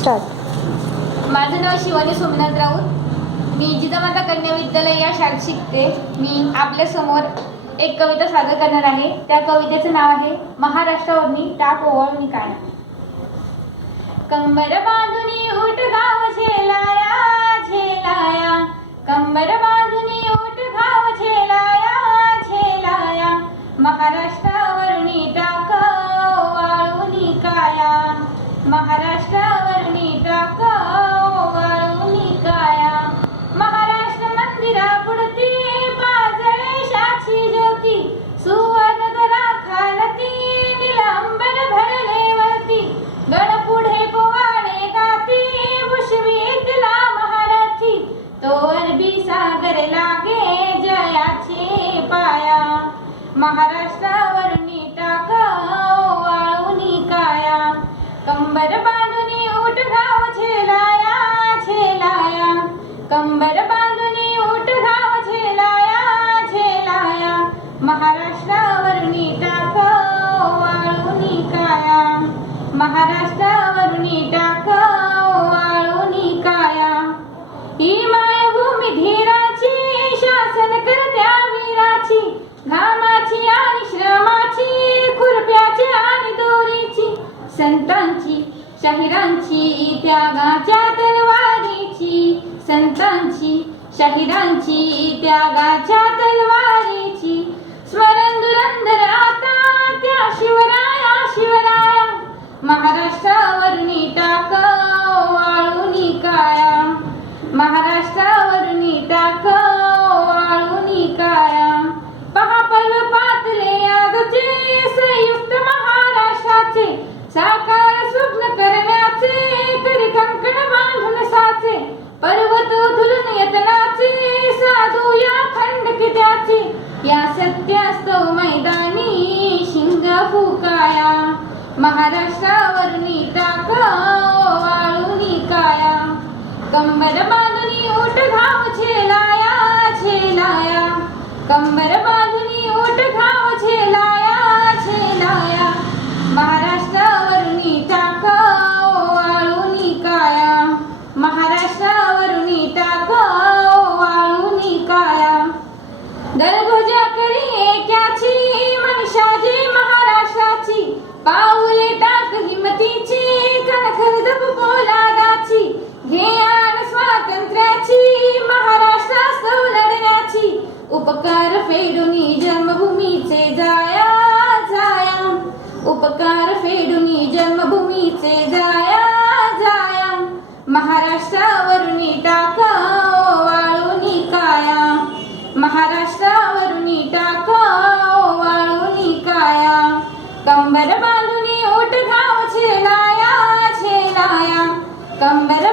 Start. माझं नाव शिवानी सोमनाथ राऊत. मी जिजामाता कन्या विद्यालय या शाळेत शिकते. मी आपल्यासमोर एक कविता सादर करणार आहे. त्या कवितेचं नाव आहे महाराष्ट्रावरनी टाक ओवाळून काय. कंबर बांधुनी उठ गाव झेलाया झेलाया, कंबर बांधुनी उठ गाव झेलाया झेलाया, महाराष्ट्रावरनी टाक ओवाळून काया, महाराष्ट्रावरनी टाक ओवाळून काया. महाराष्ट्र मंदिरापुढती पाजळेशाची ज्योती, सुवर्ण गरा खालती निलांबर भरले वरती, गण पुढे पोवाडे गाती भुशवीतला महारथी, तो अरबी सागर लागे जयाचे पाया, महाराष्ट्रावरनी टाक ओवाळून काया. कंबर बांधुनी उठ गाव झेलाया झेलाया, कंबर बांधुनी उठ गाव झेलाया झेलाया, महाराष्ट्रावरनी टाक ओवाळून काया, महाराष्ट्रावरनी टाक ओवाळून काया. ही मायभूमी धीराची, शासन करत्या वीराची, घामाची आणि श्रमाची, खुरप्याची आणि दोरीची, संतांची शाहिरांची त्यागाच्या तलवारीची, संतांची शाहिरांची त्यागाच्या तलवारीची, स्मरण दुरंदर आता त्या शिवराया शिवराया, महाराष्ट्रावरनी टाक ओवाळून काया, महाराष्ट्रावरनी टाक ओवाळून काया. पहा पर्व पातले आजचे संयुक्त महाराष्ट्राचे, साकार स्वप्न करण्याचे करी कंकण बांधून साचे, पर्वत उधळून यतनाचे साधू या खंडकित्याचे, या सत्यास्तव मैदानी शिंग फुकाया, महाराष्ट्रावरनी टाक ओवाळून काया. कंबर बांधुनी उठ गाव झेलाया झेलाया, कंबर बांधुनी उठ गाव झेलाया झेलाया, महाराष्ट्रावरनी टाक ओवाळून काया, महाराष्ट्रावरनी टाक ओवाळून काया. दरध्वजा करी एकाची मनशाजी महाराष्ट्राची, पाऊले टाक हिमतीची खणखर जप पोलादाची, घे आण स्वातंत्र्याची महाराष्ट्रास्तव लढण्याची, उपकार फेडूनी जन्मभूमीचे जाया जाया, उपकार फेडूनी जन्मभूमीचे जाया जाया, महाराष्ट्रावरनी टाक ओवाळून काया, महाराष्ट्रावरनी टाक ओवाळून काया. कंबर बांधुनी उठ गाव झेलाया झेलाया, कंबर